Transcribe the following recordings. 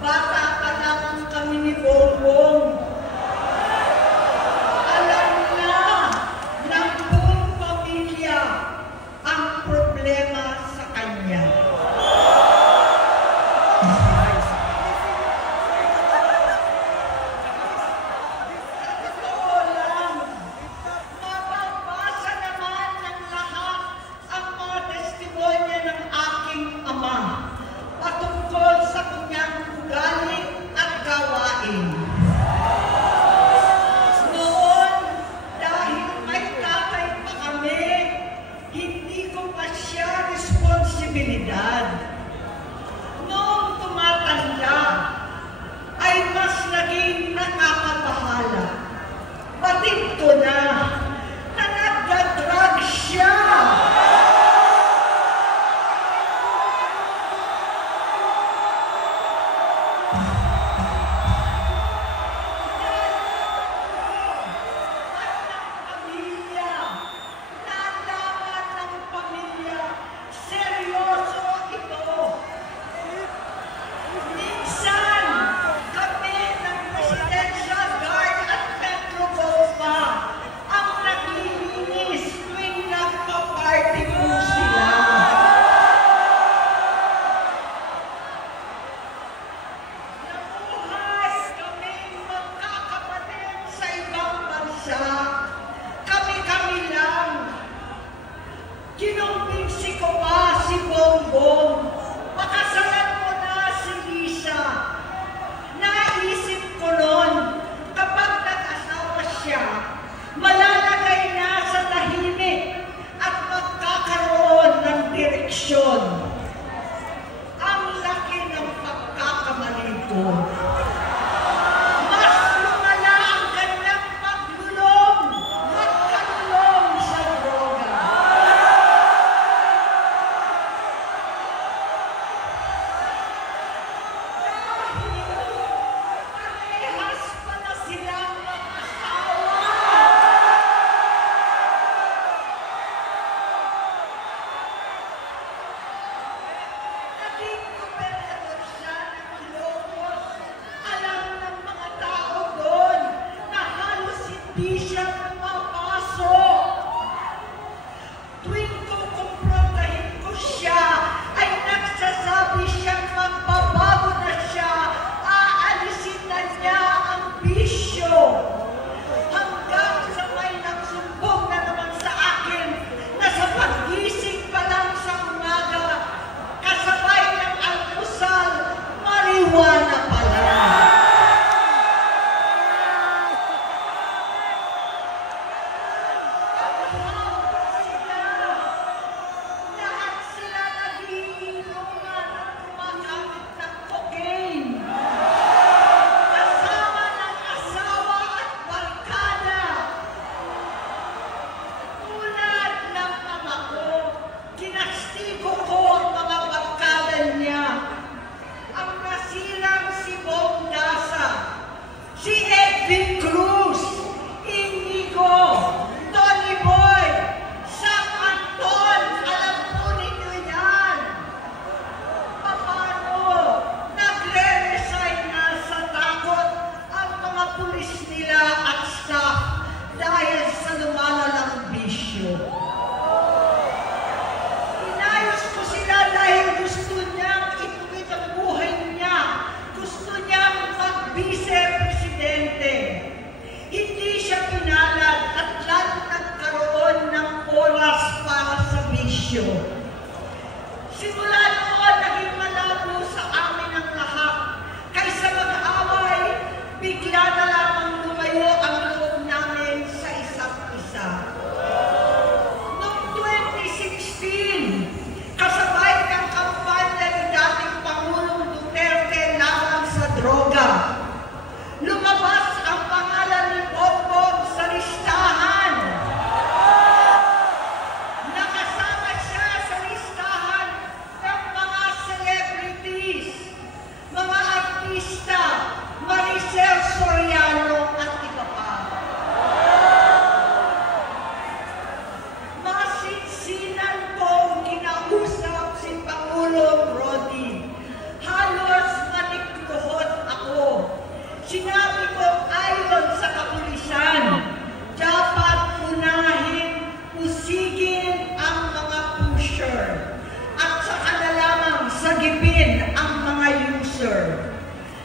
Bata pa lang kami ni Bongbong. Alam na ng buong pamilya ang problema sa kanya. Noong tumatanda, ay mas naging nakakabahala. Batid ko na nagdadrag siya. Kinumbinsi ko pa si Bongbong, pakasalan mo na si Lisa. Naisip ko noon, kapag nag-asawa siya, malalagay na sa tahimik at magkakaroon ng direksyon. Ang laki ng pagkakamali ko.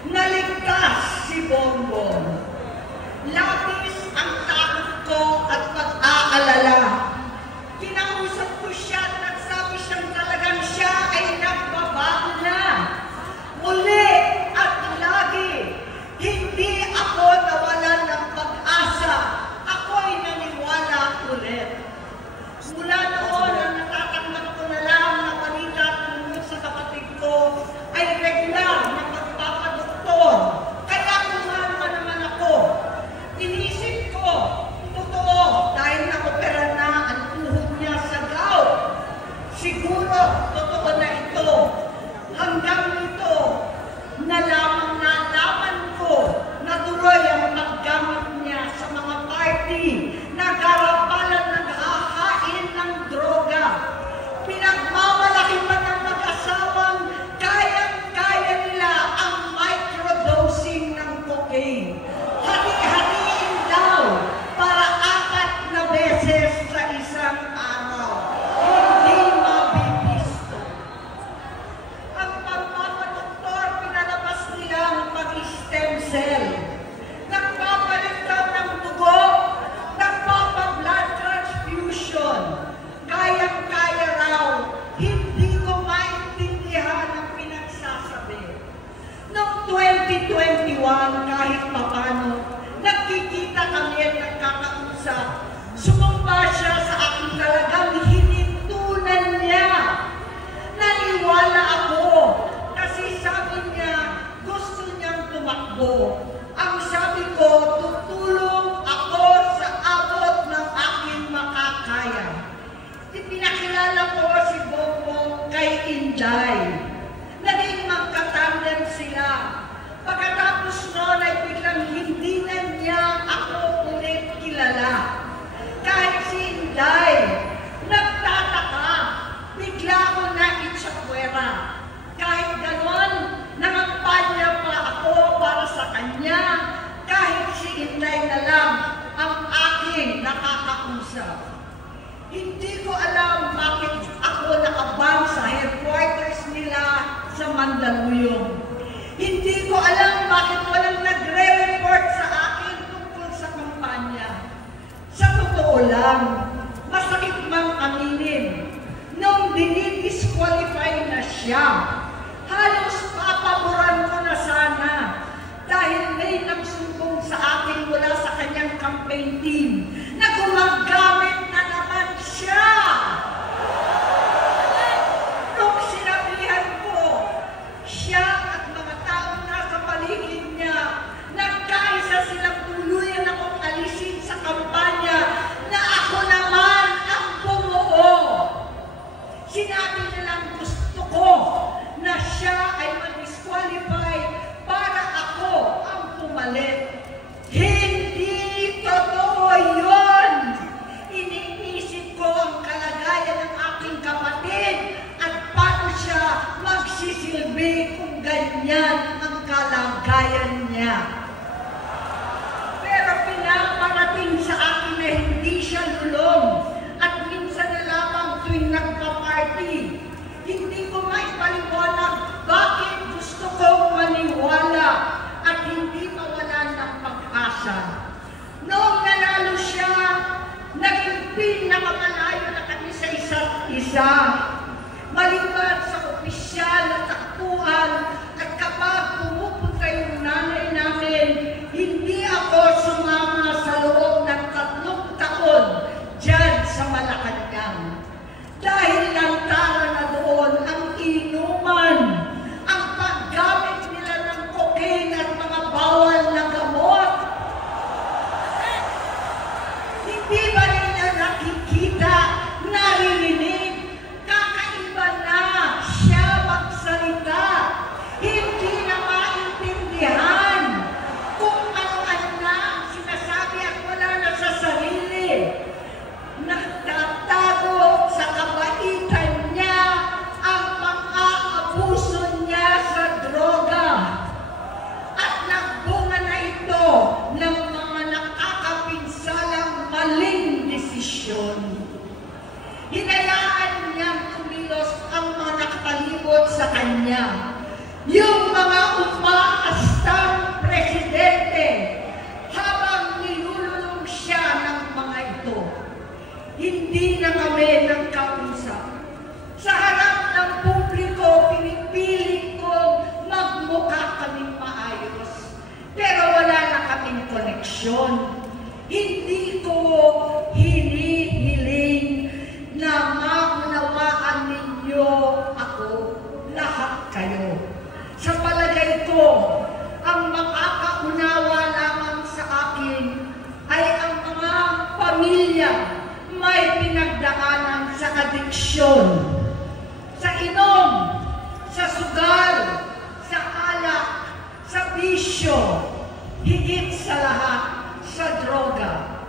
Naligtas si Bongbong. Labis ang takot ko at pag-aalala. Kinausap ko siya at nagsabi siyang talagang siya ay nagbabago na. Muli at lagi, hindi ako nawalan ng pag-asa. Ako'y naniwala ulit. Mula noon, ang natatanggap ko na lang na balita tungkol sa kapatid ko ay regular na pagpapadoktor. Kaya kumalma naman ako. Inisip ko, totoo, dahil na-opera na ang tuhod niya sa gout. Siguro, totoo na ito. Hanggang nito, nalaman ko na tuloy ang paggamit niya sa mga party na garapalan naghahain ng droga. Pinagmamalaki pa ng mag-asawang kayang-kaya nila ang microdosing ng cocaine. Hati-hatiin daw para 4 na beses sa isang araw. Hindi mabibisto. Ang pagpapadoktor, pinalabas nila ang pag-stem cell. Nagpapaligtad ng dugo, nagpapa-blood transfusion. Kayang-kaya raw, hindi ko maintindihan ang pinagsasabi. Noong 2021, kahit papano, nagkikita kami at nagkakausap. Sumumpa siya sa akin talagang hinintunan niya. Naniwala ako kasi sabi niya gusto niyang tumakbo. Ang sabi ko, tutulong ako sa abot ng aking makakaya. Ipinakilala ko si Bongbong kay Inday. Naging magkatandem sila. Pagkatapos noon ay biglang hindi na niya ako ulit kilala. Kahit si Inday, nagtataka, bigla ko na itsapwera. Kahit ganon, nangampanya pa ako para sa kanya, kahit si Inday na lang ang aking nakakausap. Hindi ko alam bakit ako nakabang sa headquarters nila sa Mandaluyong. Hindi ko alam bakit walang nagre-report sa akin tungkol sa kampanya. Sa totoo lang, masakit mang aminin, nung dinidisqualify na siya, halos papaboran ko na sana dahil may nagsumbong sa akin mula sa kanyang campaign team na gumagamit na naman siya. Nung sinabihan ko, siya at mga taong nasa paligid niya, nagkaisa silang tuluyan akong alisin sa kampanya na ako naman ang bumuo. Sinabi nilang gusto ko na siya ay mag-disqualify para ako ang pumalit. Hindi totoo yun! Iniisip ko ang kalagayan ng aking kapatid at paano siya magsisilbi kung ganyan ang kalagayan niya. Pero pinaparating sa akin na hindi siya lulong at minsan na lamang tuwing nagpa-party. Hindi ko maipaliwanag bakit gusto kong maniwala at hindi mawalan ng pag-asa. Noong nanalo siya, naging pinakamalayo na kami sa isa't isa. Maliban sa opisyal na takbuhan at kapag pumupunta yung nanay namin, hindi ako sumama sa loob ng 3 taon dyan sa Malacanang. Dahil lantaran na doon ang inuman, ang paggamit nila ng cocaine at mga bawal na gamot. Hindi ba nila nakikita, naririnig, kakaiba na siya magsalita, hindi na maintindihan kung ano-ano na sinasabi at wala na sa sarili. Nagtatago sa kabaitan niya ang pang-aabuso niya sa droga at nagbubuhay korupsyon. Hindi ko hinihiling na maunawaan ninyo ako, lahat kayo. Sa palagay ko, ang makakaunawa lamang sa akin ay ang mga pamilya may pinagdaanan sa adiksyon, sa inom, sa sugal, sa alak, sa bisyo, higit sa lahat, sa droga.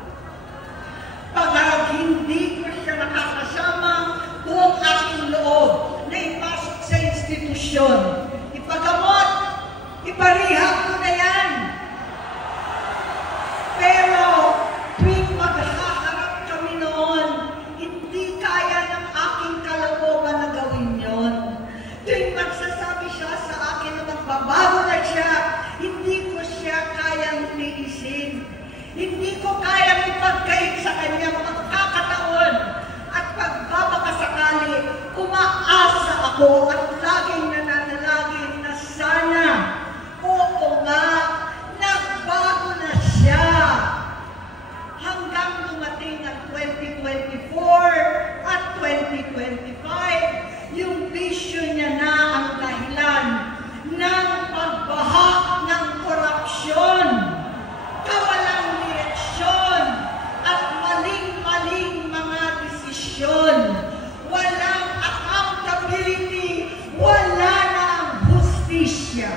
Pag hindi ko siya nakakasama, buong aking loob na ipasok sa institusyon, ipagamot, iparihab ko na yan. Pero tuwing maghaharap kami noon, hindi kaya ng aking kalooban na gawin yon. Tuwing magsasabi siya sa akin na magbabago na siya, hindi ko siya kayang tiisin. Hindi ko kayang ipagkait sa kanyang pagkakataon at pagbabakasakali, umaasa ako at laging nananalangin na sana, oo nga, nagbago na siya. Hanggang dumating ang 2024 at 2025, yung bisyo niya na ang dahilan ng pagbaha ng korupsyon, kawalang direksyon, at maling-maling mga desisyon. Walang accountability, wala na ang hustisya.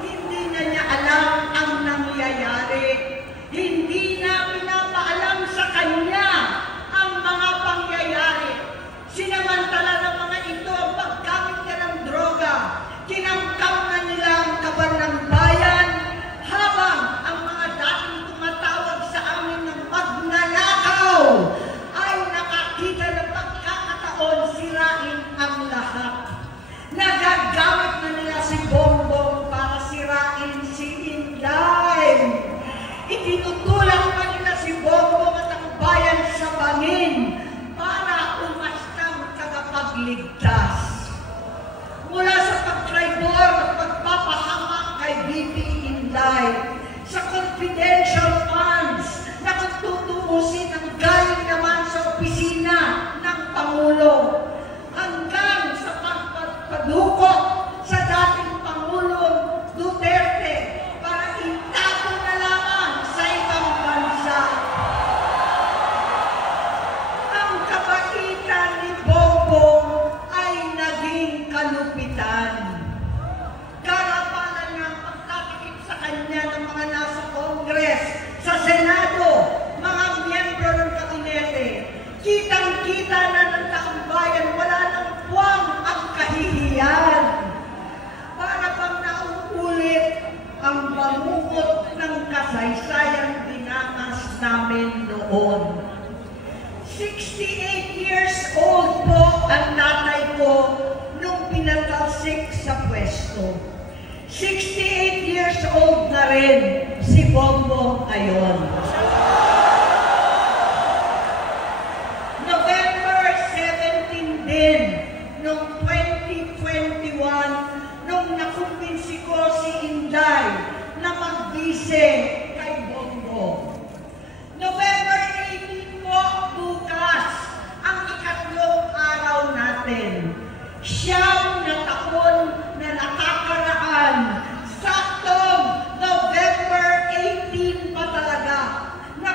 Hindi na niya alam ang nangyayari. Hindi na pinapaalam sa kanya ang mga pangyayari. Sinamantala ng mga ito ang paggamit niya ng droga. Kinamkam na nila ang kaban ng bayan, habang ang mga dating tumatawag sa amin ng magnanakaw ay nakakita ng pagkakataon sirain ang lahat. Nagagamit na nila si Bongbong para sirain si Inday. Itinutulak pa nila si Bongbong at ang bayan sa bangin para umastang tagapagligtas. Mula sa pagtraidor at pagpapahamak kay BP Inday, sa confidential funds na kung tutuusin ang galing naman sa opisina ng Pangulo, hanggang sa pagpadukot sa dating Pangulong Duterte para itago na lamang sa ibang bansa. Ang kabaitan ni Bongbong ay naging kalupitan. Karapalan niya ang pagtatakip sa kanya ng mga nasa Congress, sa Senado, mga miyembro ng kabinete. Kitang-kita na ng taong bayan, wala nang puwang ang kahihiyan. Para bang nauulit ang bangungot ng kasaysayang dinanas namin noon. 68 years old po ang tatay ko nung pinatalsik sa pwesto. 68 years old na rin si Bongbong ngayon. November 17 din, noong 2021, nung nakumbinsi ko si Inday na magbise kay Bongbong. November 18 po, bukas, ang ikatlong araw natin. Siyam na taon na nakakaraan, saktong November 18 pa talaga, na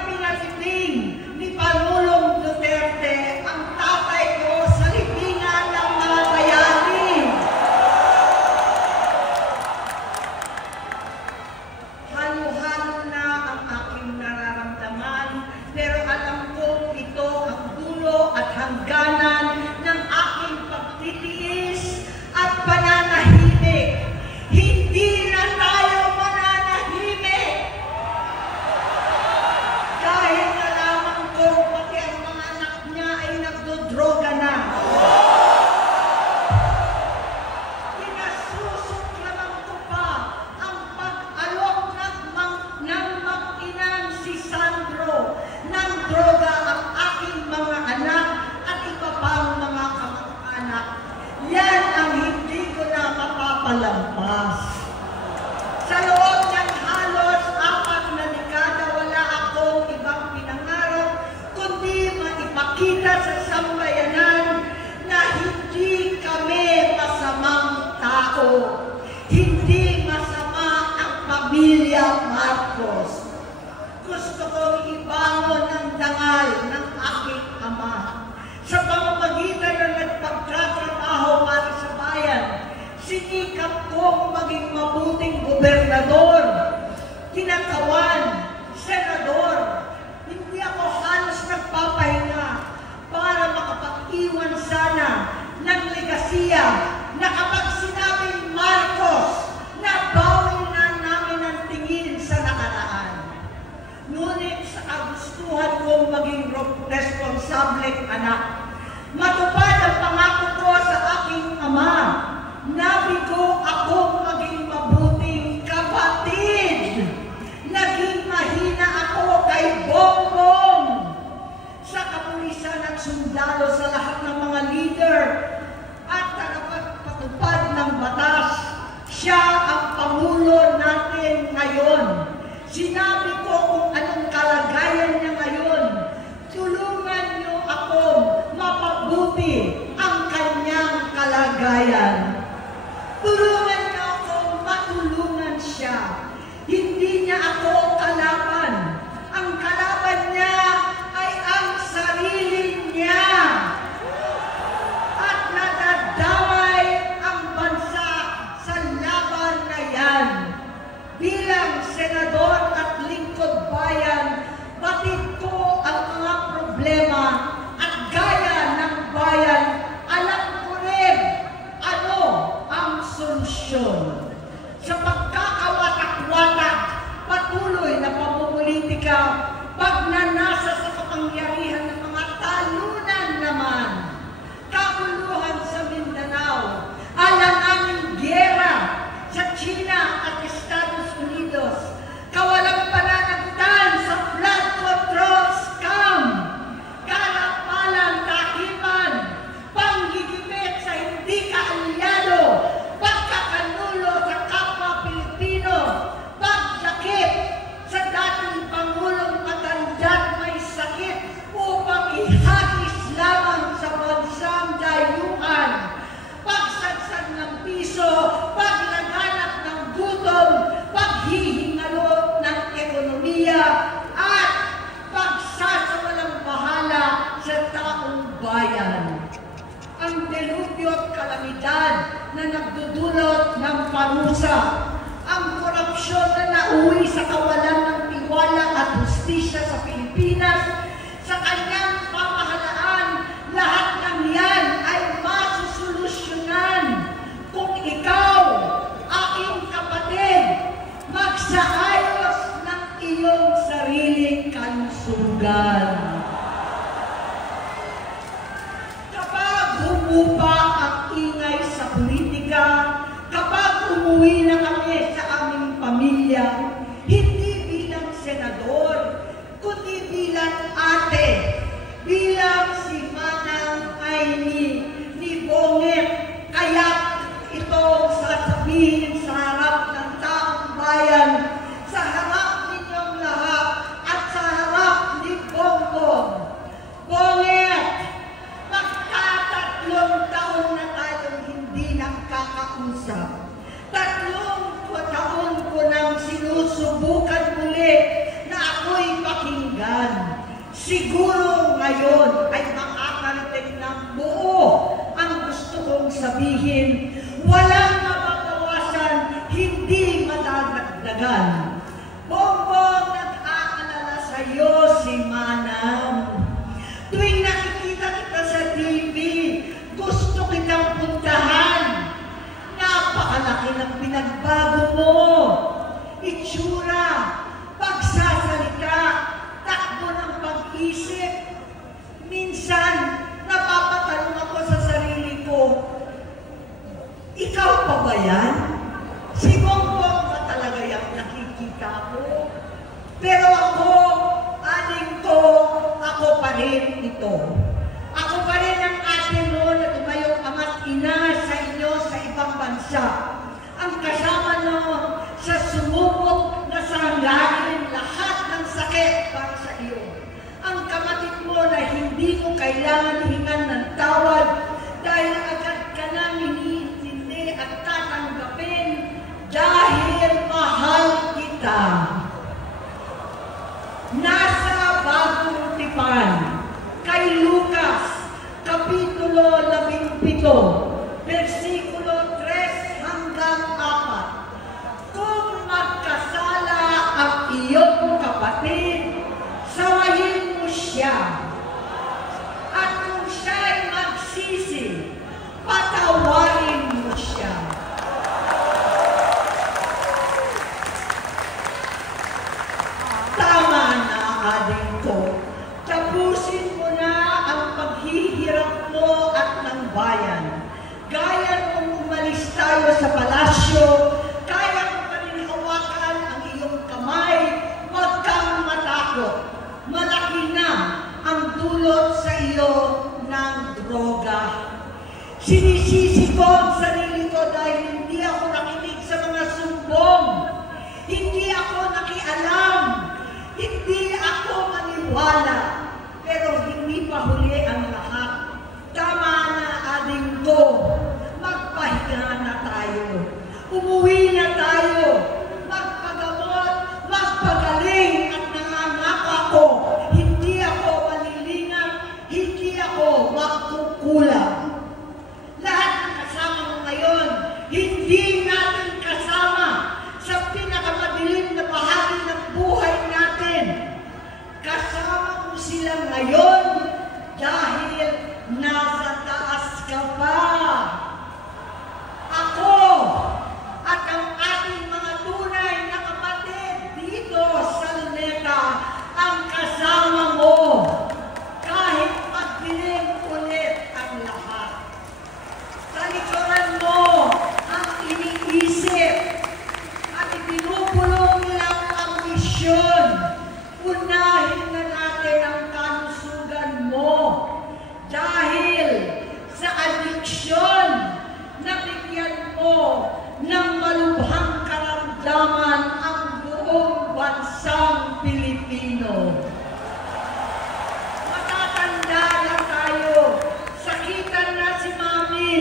pamilya Marcos. Gusto kong ibangon ang dangal ng aking ama. Sa pamamagitan ng nagpagtatrabaho para sa bayan, sinikap kong maging mabuting gobernador, kinatawan, senador. Hindi ako halos nagpapahinga para makapag-iwan sana ng legasiya na kapag sinabing Marcos, nabawi na namin ang tingin sa nakaraan. Ngunit sa kagustuhan kong maging responsableng anak, matupad ang pangako ko sa aking ama, nabigo akong maging mabuting kapatid. Naging mahina ako kay Bongbong. Sa kapulisan at sundalo, sa lahat ng mga leader at tagapagpatupad ng batas, siya ang Pangulo natin ngayon. Sinabi ko kung anong kalagayan niya ngayon. Tulungan niyo akong mapabuti ang kanyang kalagayan. Tulungan niyo akong matulungan siya. Hindi niya ako kalaban. Ang kalaban niya ay ang sarili niya. At nadadamay ang bansa sa laban na yan. Bilang senador at lingkod bayan, batid ko ang mga problema at gaya ng bayan, alam ko rin ano ang solusyon. Sa pagkakawatak-watak, patuloy na pamumulitika, pagnanasa sa kapangyarihan ng mga talunan naman, kaguluhan sa Mindanao, alanganing giyera sa China at Estados Unidos, kawalang pananagutan sa flood control scam, karapalan, kahiman, panggigipit sa hindi kaalyado, pagkakanulo sa kapwa Pilipino, pagdakip sa dating Pangulong matanda't may sakit upang ihagis lamang sa bansang dayuhan, pagsadsad ng piso, paglaganap ng gutom, paghihingalo ng ekonomiya, at pagsasawalang bahala sa taong bayan. Ang delubyo at kalamidad na nagdudulot ng parusa, ang korupsyon na nauwi sa kawalan ng tiwala at hustisya sa Pilipinas, sa kanyang pamahalaan, lahat ng yan ay masusolusyonan kung ikaw, aking kapatid, magsaayos ng iyong sariling kalusugan. Kapag humupa ang ingay sa politika, kapag umuwi na kami sa aming pamilya, hindi bilang senador, kundi bilang ate, bilang si Manang Aimee ni Bonget, kaya itong sasabihin sa harap ng taong bayan, sa harap ninyong lahat, at sa harap ni Bongbong. Bonget, magkatatlong taon na tayong hindi nakakausap. 3 taon ko nang sinusubukan muli na ako'y pakinggan. Siguro ngayon ay makakarating ng buo ang gusto kong sabihin. Walang mababawasan, hindi madadagdagan. Bongbong, nag-aalala sa iyo si Manang. Tuwing nakikita kita sa TV, gusto kitang puntahan. Napakalaki ng pinagbago mo. Itsura, pagsasalita, takbo ng pag-isip. Minsan, napapatanong ako sa sarili ko, ikaw pa ba yan? Si Bongbong ba talaga yung nakikita ko? Pero ako, aling ko, ako pa rin ito. Ako pa rin ang ate mo na tumayong ama't ina sa inyo sa ibang bansa. Ang kasama nyo sa sumubok na sanggahin lahat ng sakit para sa iyo. Ang kapatid mo na hindi mo kailangan hingan ng tawad dahil agad ka nang iniintindi at tatanggapin dahil mahal kita. bayan. Gaya nung umalis tayo sa palasyo, kaya mo pa rin hawakan ang iyong kamay, huwag kang matakot. Malaki na ang dulot sa iyo ng droga. Sinisisi ko ang sarili ko dahil hindi ako nakinig sa mga sumbong. Hindi ako nakialam. Hindi ako maniwala. Pero hindi pa huli ang lahat. Tama na, ading ko. Magpahinga na tayo. Umuwi na tayo. Magpagamot, magpagaling at nangangako ako. Hindi ako malilingan, hindi ako makukulang. Lahat ng kasama mo ngayon, hindi natin kasama sa pinakamadilim na bahagi ng buhay natin. Kasama mo sila ngayon dahil nasa taas ka pa. Ako at ang ating mga tunay na kapatid dito sa Luneta ang kasama mo kahit magdilim ulit ang lahat. Talikuran mo ang iniisip at ibinubulong lang ang misyon. Unahin na natin ang kalusugan mo dahil sa adiksyon na bigyan mo ng malubhang karamdaman ang buong bansang Pilipino. Matatanda na tayo. Sakitan na si Mami.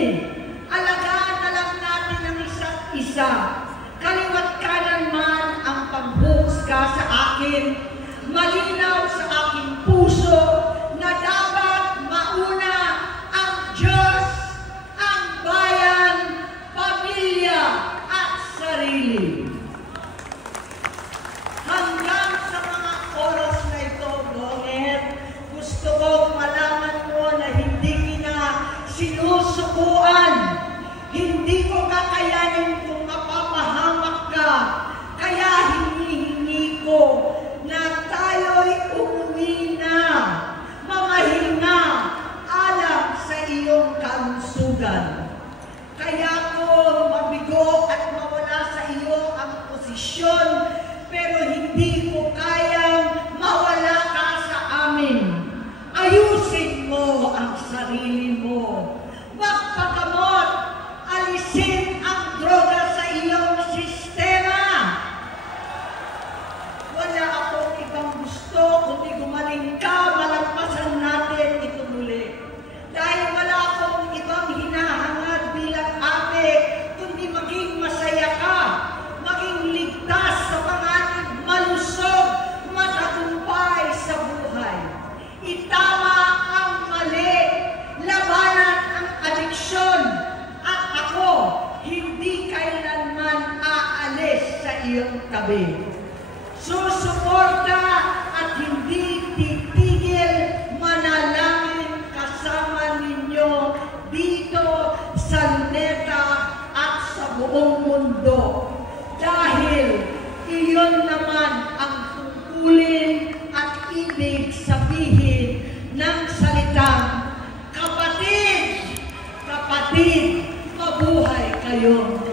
Alagaan na lang natin ang isa't isa. Kaliwat kanan man ang pambuhusga sa akin. Malinaw sa aking puso na dapat mauna ang Diyos, ang bayan, pamilya at sarili. Hanggang sa mga oras na ito, Gomet, gusto kong malaman mo na hindi kita sinusukuan. Hindi ko kakayanin kung mapapahamak ka. Kaya hinihingi ko na tayo'y umuwi na, mamahinga, alam sa iyong kalusugan. Kaya ko mabigo at mawala sa iyo ang posisyon, pero hindi ko kayang mawala ka sa amin. Ayusin mo ang sarili mo. Magpagamot, alisin ang droga sa iyong sistema. Wala akong ibang gusto kundi gumaling ka, malampasan natin ito muli. Dahil wala akong ibang hinahangad bilang ate, kundi maging masaya ka, maging ligtas sa panganib, malusog, matagumpay sa buhay. Itama ang mali, labanan ang adiksyon, at ako hindi kailanman aalis sa iyong tabi. Susuporta at hindi titigil, manalangin kasama ninyo dito sa Luneta at sa buong mundo. Dahil iyon naman ang tungkulin at ibig sabihin ng salitang kapatid, kapatid, mabuhay kayo.